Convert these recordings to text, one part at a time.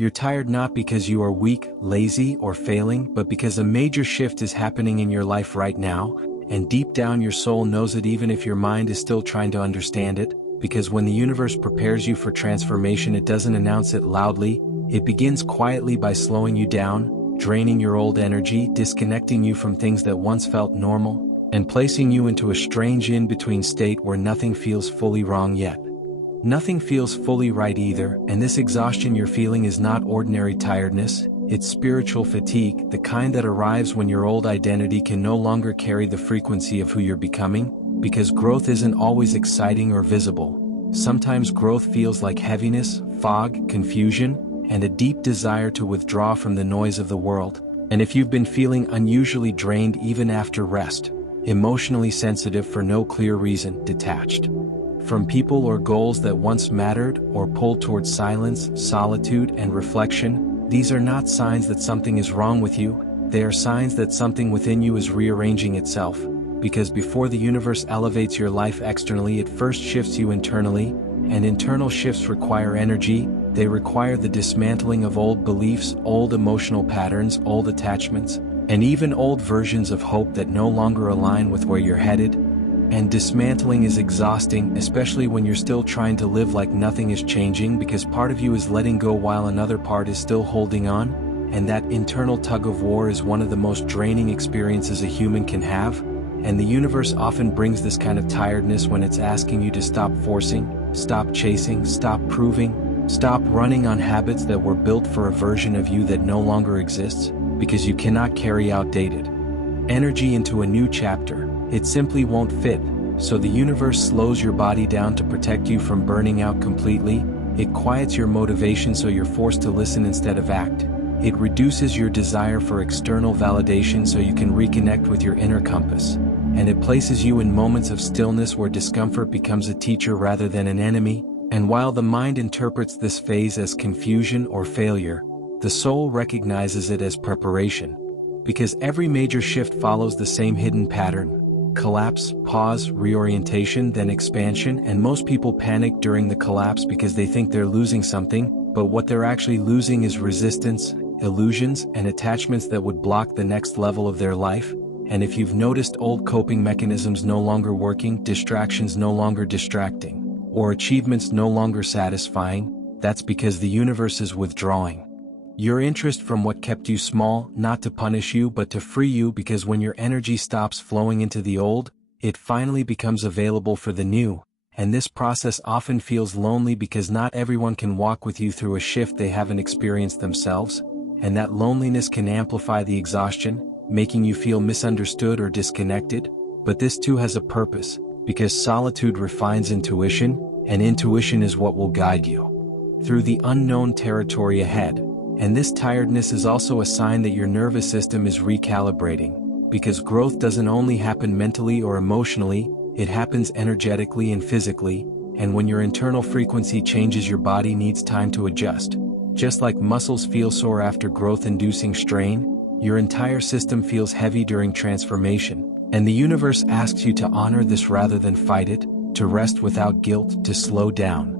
You're tired not because you are weak, lazy, or failing, but because a major shift is happening in your life right now, and deep down your soul knows it even if your mind is still trying to understand it, because when the universe prepares you for transformation, it doesn't announce it loudly, it begins quietly by slowing you down, draining your old energy, disconnecting you from things that once felt normal, and placing you into a strange in-between state where nothing feels fully wrong yet. Nothing feels fully right either, and this exhaustion you're feeling is not ordinary tiredness, it's spiritual fatigue, the kind that arrives when your old identity can no longer carry the frequency of who you're becoming, because growth isn't always exciting or visible. Sometimes growth feels like heaviness, fog, confusion, and a deep desire to withdraw from the noise of the world. And if you've been feeling unusually drained even after rest, emotionally sensitive for no clear reason, detached from people or goals that once mattered, or pulled towards silence, solitude, and reflection, these are not signs that something is wrong with you, they are signs that something within you is rearranging itself, because before the universe elevates your life externally, it first shifts you internally, and internal shifts require energy, they require the dismantling of old beliefs, old emotional patterns, old attachments, and even old versions of hope that no longer align with where you're headed. And dismantling is exhausting, especially when you're still trying to live like nothing is changing, because part of you is letting go while another part is still holding on, and that internal tug of war is one of the most draining experiences a human can have, and the universe often brings this kind of tiredness when it's asking you to stop forcing, stop chasing, stop proving, stop running on habits that were built for a version of you that no longer exists, because you cannot carry outdated energy into a new chapter. It simply won't fit, so the universe slows your body down to protect you from burning out completely, it quiets your motivation so you're forced to listen instead of act, it reduces your desire for external validation so you can reconnect with your inner compass, and it places you in moments of stillness where discomfort becomes a teacher rather than an enemy, and while the mind interprets this phase as confusion or failure, the soul recognizes it as preparation, because every major shift follows the same hidden pattern. Collapse, pause, reorientation, then expansion, and most people panic during the collapse because they think they're losing something, but what they're actually losing is resistance, illusions, and attachments that would block the next level of their life. And if you've noticed old coping mechanisms no longer working, distractions no longer distracting, or achievements no longer satisfying, that's because the universe is withdrawing your interest from what kept you small, not to punish you but to free you, because when your energy stops flowing into the old, it finally becomes available for the new, and this process often feels lonely because not everyone can walk with you through a shift they haven't experienced themselves, and that loneliness can amplify the exhaustion, making you feel misunderstood or disconnected, but this too has a purpose, because solitude refines intuition, and intuition is what will guide you through the unknown territory ahead. And this tiredness is also a sign that your nervous system is recalibrating, because growth doesn't only happen mentally or emotionally, it happens energetically and physically, and when your internal frequency changes, your body needs time to adjust. Just like muscles feel sore after growth-inducing strain, your entire system feels heavy during transformation, and the universe asks you to honor this rather than fight it, to rest without guilt, to slow down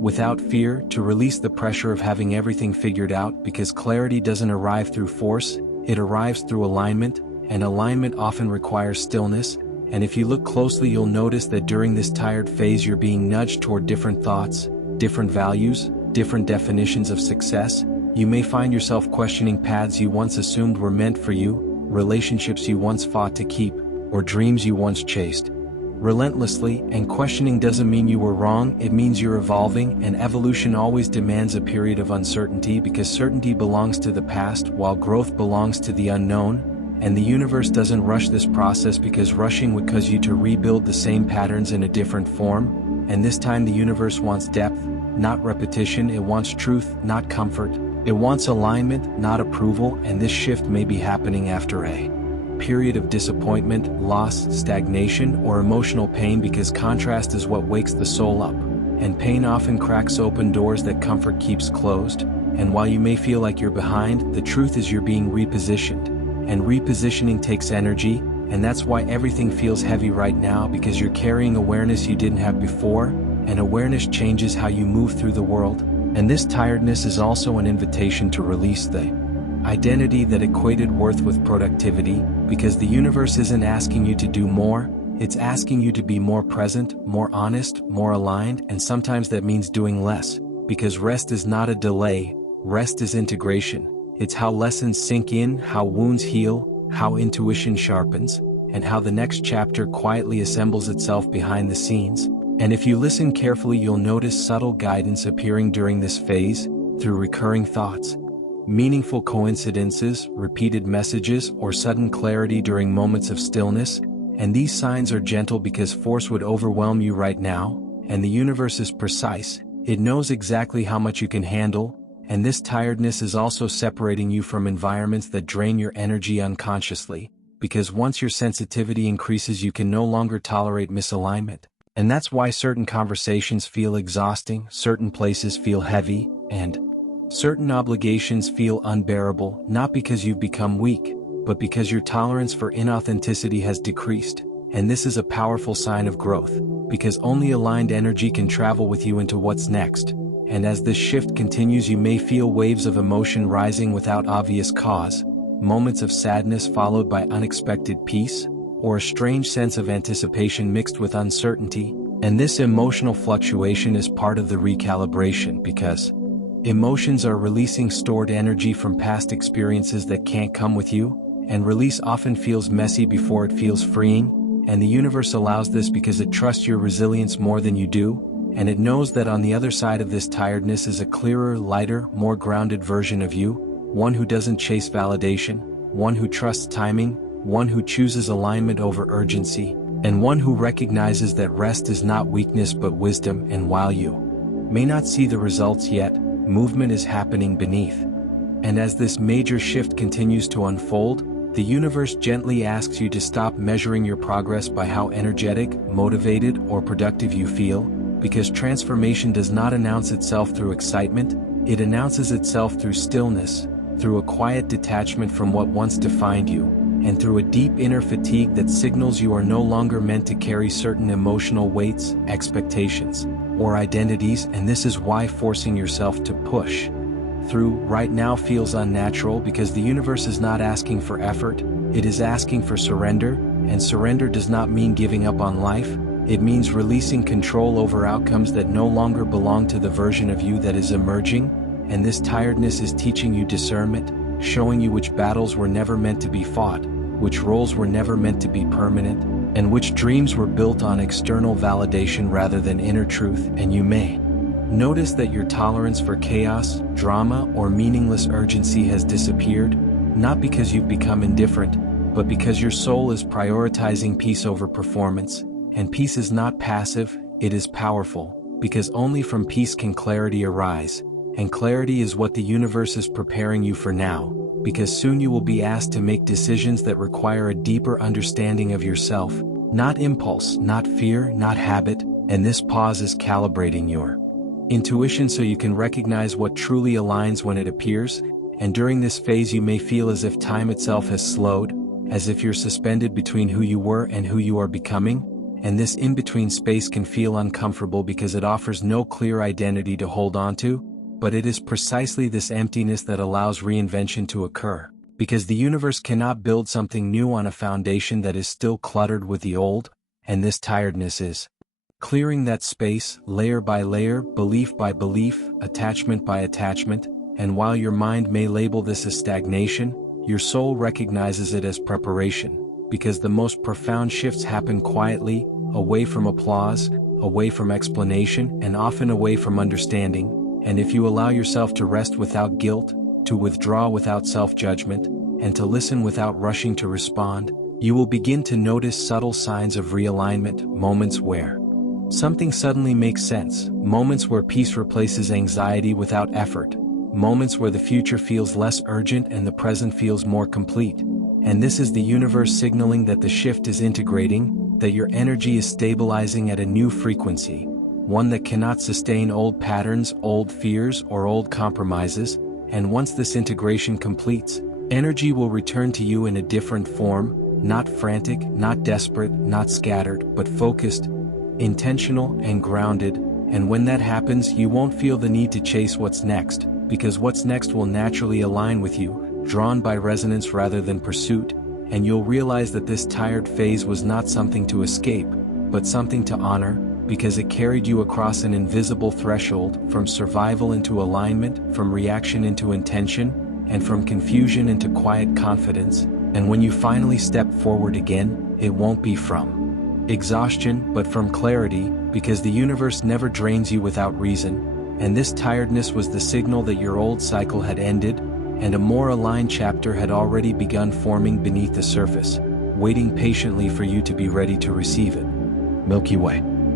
without fear, to release the pressure of having everything figured out, because clarity doesn't arrive through force, it arrives through alignment, and alignment often requires stillness, and if you look closely you'll notice that during this tired phase you're being nudged toward different thoughts, different values, different definitions of success. You may find yourself questioning paths you once assumed were meant for you, relationships you once fought to keep, or dreams you once chased relentlessly, and questioning doesn't mean you were wrong, it means you're evolving, and evolution always demands a period of uncertainty, because certainty belongs to the past while growth belongs to the unknown, and the universe doesn't rush this process because rushing would cause you to rebuild the same patterns in a different form, and this time the universe wants depth, not repetition, it wants truth, not comfort, it wants alignment, not approval, and this shift may be happening after a period of disappointment, loss, stagnation, or emotional pain, because contrast is what wakes the soul up, and pain often cracks open doors that comfort keeps closed, and while you may feel like you're behind, the truth is you're being repositioned, and repositioning takes energy, and that's why everything feels heavy right now, because you're carrying awareness you didn't have before, and awareness changes how you move through the world, And this tiredness is also an invitation to release the identity that equated worth with productivity, because the universe isn't asking you to do more, it's asking you to be more present, more honest, more aligned, and sometimes that means doing less, because rest is not a delay, rest is integration. It's how lessons sink in, how wounds heal, how intuition sharpens, and how the next chapter quietly assembles itself behind the scenes. And if you listen carefully, you'll notice subtle guidance appearing during this phase, through recurring thoughts, meaningful coincidences, repeated messages, or sudden clarity during moments of stillness. And these signs are gentle because force would overwhelm you right now, and the universe is precise. It knows exactly how much you can handle, and this tiredness is also separating you from environments that drain your energy unconsciously, because once your sensitivity increases, you can no longer tolerate misalignment. And that's why certain conversations feel exhausting, certain places feel heavy, and certain obligations feel unbearable, not because you've become weak, but because your tolerance for inauthenticity has decreased. And this is a powerful sign of growth, because only aligned energy can travel with you into what's next. And as this shift continues, you may feel waves of emotion rising without obvious cause, moments of sadness followed by unexpected peace, or a strange sense of anticipation mixed with uncertainty. And this emotional fluctuation is part of the recalibration, because emotions are releasing stored energy from past experiences that can't come with you, and release often feels messy before it feels freeing, and the universe allows this because it trusts your resilience more than you do, and it knows that on the other side of this tiredness is a clearer, lighter, more grounded version of you, one who doesn't chase validation, one who trusts timing, one who chooses alignment over urgency, and one who recognizes that rest is not weakness but wisdom. And while you may not see the results yet, movement is happening beneath. And as this major shift continues to unfold, the universe gently asks you to stop measuring your progress by how energetic, motivated, or productive you feel, because transformation does not announce itself through excitement, it announces itself through stillness, through a quiet detachment from what once defined you, and through a deep inner fatigue that signals you are no longer meant to carry certain emotional weights, expectations, or identities. And this is why forcing yourself to push through right now feels unnatural, because the universe is not asking for effort, it is asking for surrender, and surrender does not mean giving up on life, it means releasing control over outcomes that no longer belong to the version of you that is emerging. And this tiredness is teaching you discernment, showing you which battles were never meant to be fought, which roles were never meant to be permanent, and which dreams were built on external validation rather than inner truth. And you may notice that your tolerance for chaos, drama, or meaningless urgency has disappeared, not because you've become indifferent, but because your soul is prioritizing peace over performance. And peace is not passive, it is powerful, because only from peace can clarity arise. And clarity is what the universe is preparing you for now, because soon you will be asked to make decisions that require a deeper understanding of yourself, not impulse, not fear, not habit. And this pause is calibrating your intuition so you can recognize what truly aligns when it appears. And during this phase you may feel as if time itself has slowed, as if you're suspended between who you were and who you are becoming. And this in-between space can feel uncomfortable because it offers no clear identity to hold on to, but it is precisely this emptiness that allows reinvention to occur, because the universe cannot build something new on a foundation that is still cluttered with the old. And this tiredness is clearing that space, layer by layer, belief by belief, attachment by attachment. And while your mind may label this as stagnation, your soul recognizes it as preparation, because the most profound shifts happen quietly, away from applause, away from explanation, and often away from understanding. And if you allow yourself to rest without guilt, to withdraw without self-judgment, and to listen without rushing to respond, you will begin to notice subtle signs of realignment, moments where something suddenly makes sense, moments where peace replaces anxiety without effort, moments where the future feels less urgent and the present feels more complete. And this is the universe signaling that the shift is integrating, that your energy is stabilizing at a new frequency, one that cannot sustain old patterns, old fears, or old compromises. And once this integration completes, energy will return to you in a different form, not frantic, not desperate, not scattered, but focused, intentional, and grounded. And when that happens, you won't feel the need to chase what's next, because what's next will naturally align with you, drawn by resonance rather than pursuit, and you'll realize that this tired phase was not something to escape, but something to honor, because it carried you across an invisible threshold, from survival into alignment, from reaction into intention, and from confusion into quiet confidence. And when you finally step forward again, it won't be from exhaustion, but from clarity, because the universe never drains you without reason, and this tiredness was the signal that your old cycle had ended, and a more aligned chapter had already begun forming beneath the surface, waiting patiently for you to be ready to receive it. Milky Way.